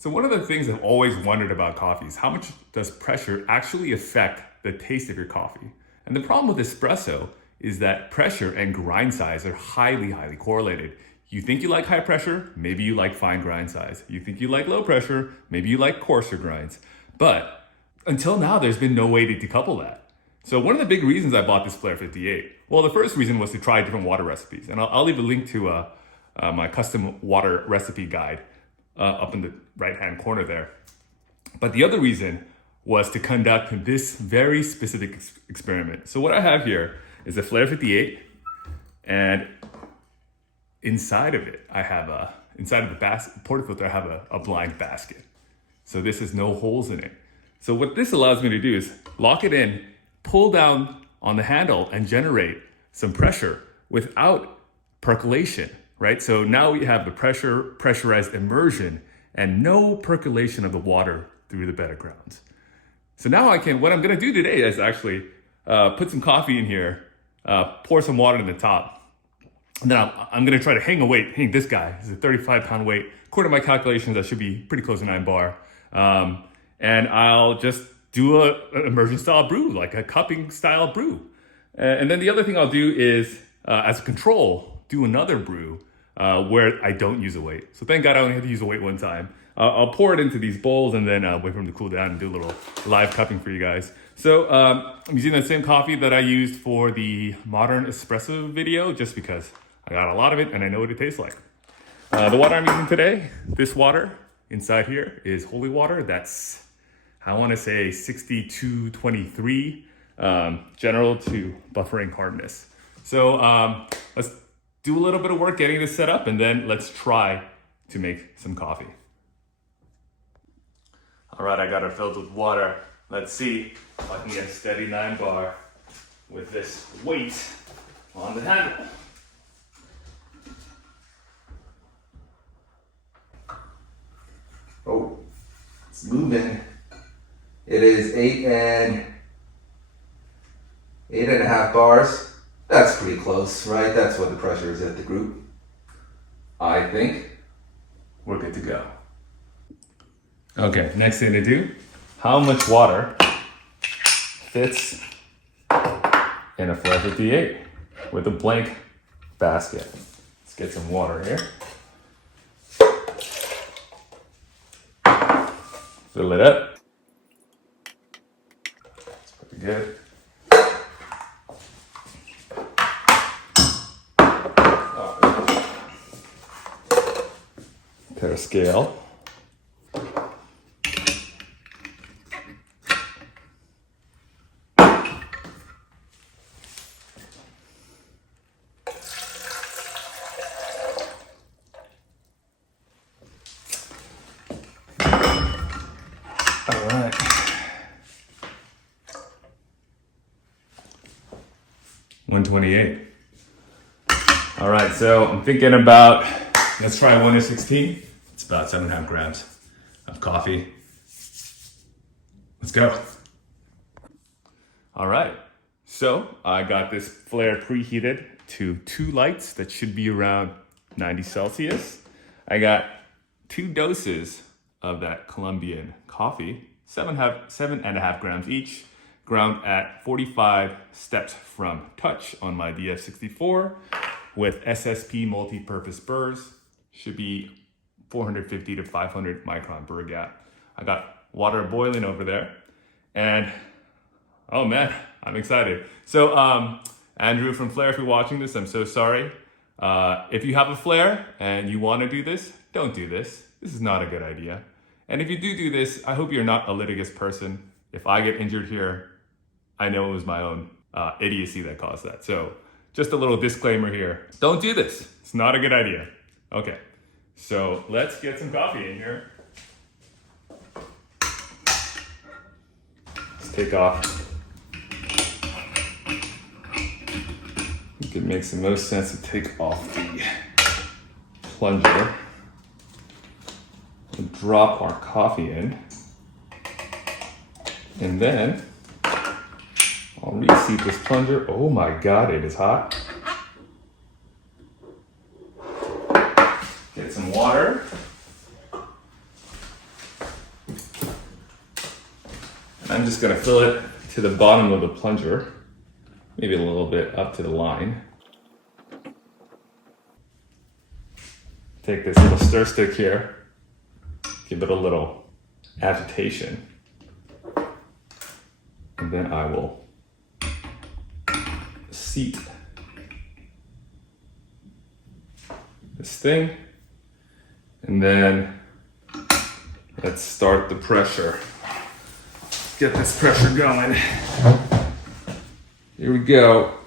So one of the things I've always wondered about coffee is how much does pressure actually affect the taste of your coffee? And the problem with espresso is that pressure and grind size are highly correlated. You think you like high pressure, maybe you like fine grind size. You think you like low pressure, maybe you like coarser grinds. But until now, there's been no way to decouple that. So one of the big reasons I bought this Flair 58, well, the first reason was to try different water recipes. And I'll leave a link to my custom water recipe guide up in the right-hand corner there. But the other reason was to conduct this very specific experiment. So what I have here is a Flair 58, and inside of it, I have inside of the portafilter, I have a blank basket. So this has no holes in it. So what this allows me to do is lock it in, pull down on the handle, and generate some pressure without percolation, right? So now we have the pressurized immersion and no percolation of the water through the bed of grounds. So now what I'm gonna do today is actually put some coffee in here, pour some water in the top, and then I'm gonna try to hang this guy. This is a 35-pound weight. According to my calculations, that should be pretty close to 9 bar. And I'll just do an immersion style brew, like a cupping style brew. And then the other thing I'll do is, as a control, do another brew where I don't use a weight. So thank God I only had to use a weight one time. I'll pour it into these bowls and then wait for them to cool down and do a little live cupping for you guys. So I'm using the same coffee that I used for the modern espresso video, just because I got a lot of it and I know what it tastes like. The water I'm using today, this water inside here is holy water. That's, I want to say 6223 general to buffering hardness. So let's do a little bit of work getting this set up, and then let's try to make some coffee. All right, I got it filled with water. Let's see if I can get a steady 9 bar with this weight on the handle. Oh, it's moving. It is 8.5 bars. That's pretty close, right? That's what the pressure is at the group. I think We're good to go. Okay, next thing to do, how much water fits in a Flair 58 with a blank basket? Let's get some water here. Fill it up. That's pretty good. Pair of scale. All right. $128. All right, so I'm thinking about, let's try 1/16. It's about 7.5 grams of coffee. Let's go. All right, so I got this Flair preheated to 2 lights that should be around 90 Celsius. I got 2 doses of that Colombian coffee, 7.5 grams each, ground at 45 steps from touch on my DF64 with SSP multi-purpose burrs. Should be 450 to 500 micron burr gap. I got water boiling over there, and oh man, I'm excited. So Andrew from Flair, if you're watching this, I'm so sorry. If you have a Flair and you want to do this, don't do this. This is not a good idea. And if you do this, I hope you're not a litigious person. If I get injured here, I know it was my own idiocy that caused that. So just a little disclaimer here. Don't do this. It's not a good idea. Okay, so let's get some coffee in here. Let's take off. It makes the most sense to take off the plunger and drop our coffee in. And then I'll reseat this plunger. Oh my God, it is hot. Get some water. I'm just gonna fill it to the bottom of the plunger, maybe a little bit up to the line. Take this little stir stick here, give it a little agitation, and then I will seat this thing, and then let's start the pressure. Get this pressure going. Here we go.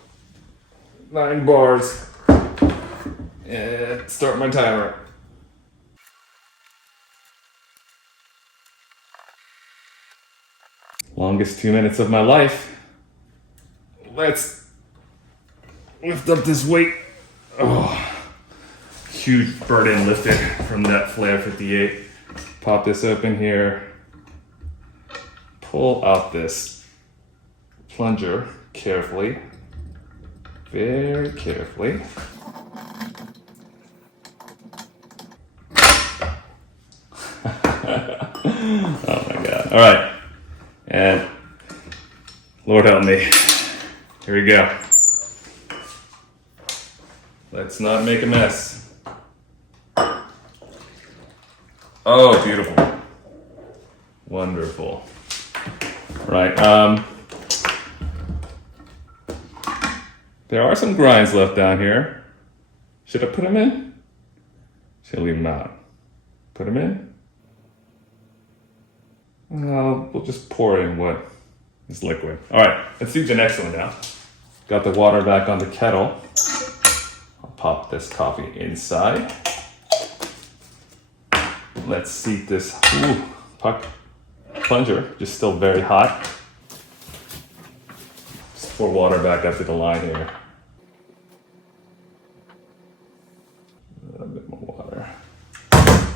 9 bars. And start my timer. Longest 2 minutes of my life. Let's lift up this weight. Oh, huge burden lifted from that Flair 58. Pop this open here. Pull out this plunger carefully, very carefully. Oh my God. All right. And Lord help me. Here we go. Let's not make a mess. Oh, beautiful. Wonderful. Right. There are some grinds left down here. Should I put them in? Should I leave them out? Put them in? We'll just pour in what is liquid. All right, let's do the next one now. Got the water back on the kettle. I'll pop this coffee inside. Let's seat this plunger, just still very hot. Just pour water back up to the line here. A little bit more water. A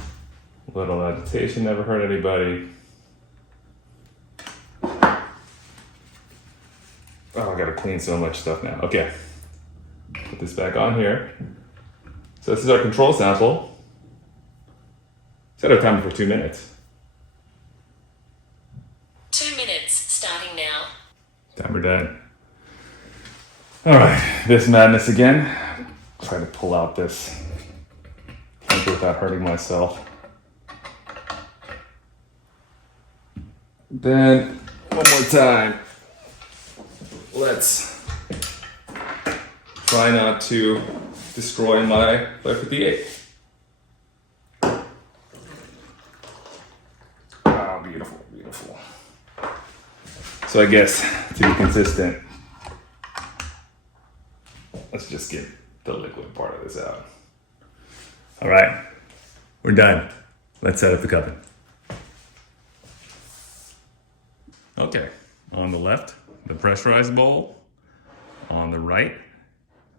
little agitation never hurt anybody. Oh, I gotta clean so much stuff now. Okay, put this back on here. So this is our control sample. Set our timer for 2 minutes. 2 minutes, starting now. Timer done. All right, this madness again. Try to pull out this plunger without hurting myself. Then, one more time. Let's try not to destroy my Flair 58. Oh, beautiful, beautiful. So I guess to be consistent, let's just get the liquid part of this out. All right, we're done. Let's set up the cupping. Okay, on the left, the pressurized bowl. On the right,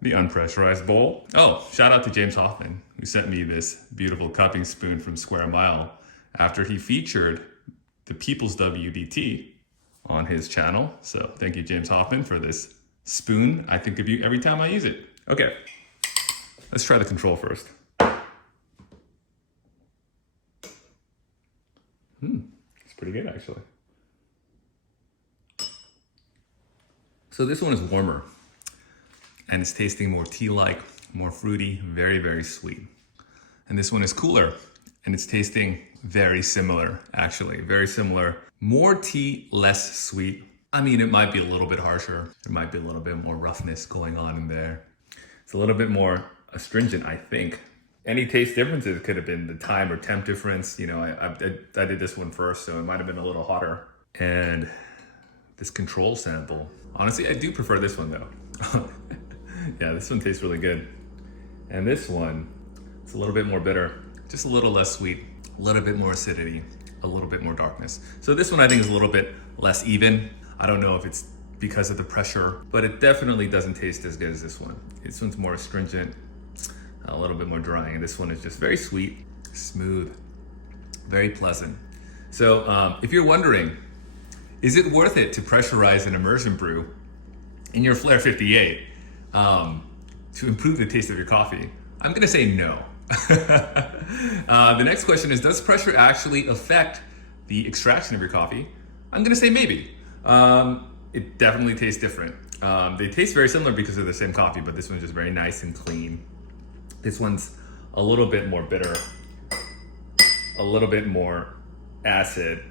the unpressurized bowl. Oh, shout out to James Hoffman, who sent me this beautiful cupping spoon from Square Mile after he featured the People's WDT on his channel. So thank you, James Hoffman, for this spoon. I think of you every time I use it. Okay, let's try the control first. It's pretty good, actually. So this one is warmer and it's tasting more tea-like, more fruity, very, very sweet. And this one is cooler and it's tasting very similar, actually, very similar. More tea, less sweet. I mean, it might be a little bit harsher. There might be a little bit more roughness going on in there. It's a little bit more astringent, I think. Any taste differences could have been the time or temp difference. You know, I did this one first, so it might have been a little hotter. And this control sample, honestly, I do prefer this one though. Yeah, this one tastes really good. And this one, it's a little bit more bitter, just a little less sweet, a little bit more acidity, a little bit more darkness. So this one I think is a little bit less even. I don't know if it's because of the pressure, but it definitely doesn't taste as good as this one. This one's more astringent, a little bit more drying. And this one is just very sweet, smooth, very pleasant. So if you're wondering, is it worth it to pressurize an immersion brew in your Flair 58 to improve the taste of your coffee? I'm gonna say no. The next question is, does pressure actually affect the extraction of your coffee? I'm gonna say maybe. It definitely tastes different. They taste very similar because they're the same coffee, but this one's just very nice and clean. This one's a little bit more bitter, a little bit more acid,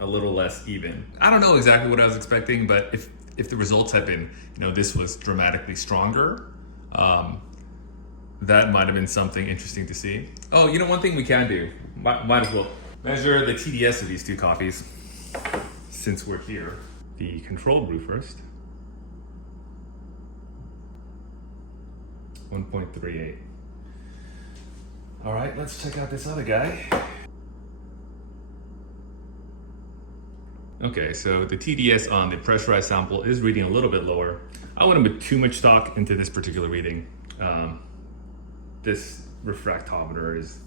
a little less even. I don't know exactly what I was expecting, but if the results had been, this was dramatically stronger, that might have been something interesting to see. Oh, one thing we can do, might as well measure the TDS of these two coffees since we're here. The control brew first. 1.38. All right, let's check out this other guy. Okay, so the TDS on the pressurized sample is reading a little bit lower. I wouldn't put too much stock into this particular reading. This refractometer is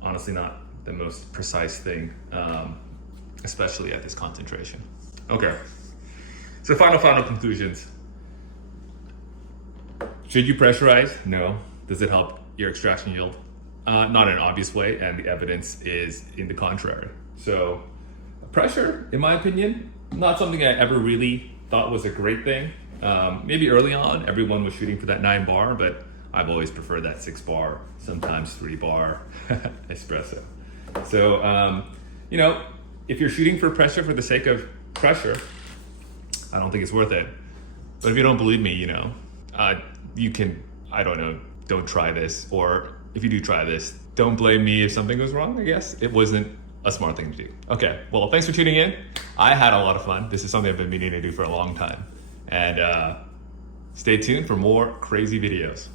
honestly not the most precise thing, especially at this concentration. Okay, so final conclusions. Should you pressurize? No. Does it help your extraction yield? Not in an obvious way, and the evidence is in the contrary. So pressure, in my opinion, not something I ever really thought was a great thing. Maybe early on, everyone was shooting for that 9 bar, but I've always preferred that 6 bar, sometimes 3 bar espresso. So, if you're shooting for pressure for the sake of pressure, I don't think it's worth it. But if you don't believe me, you can, don't try this. Or if you do try this, don't blame me if something goes wrong, I guess. It wasn't a smart thing to do. Okay, well, thanks for tuning in. I had a lot of fun. This is something I've been meaning to do for a long time. And stay tuned for more crazy videos.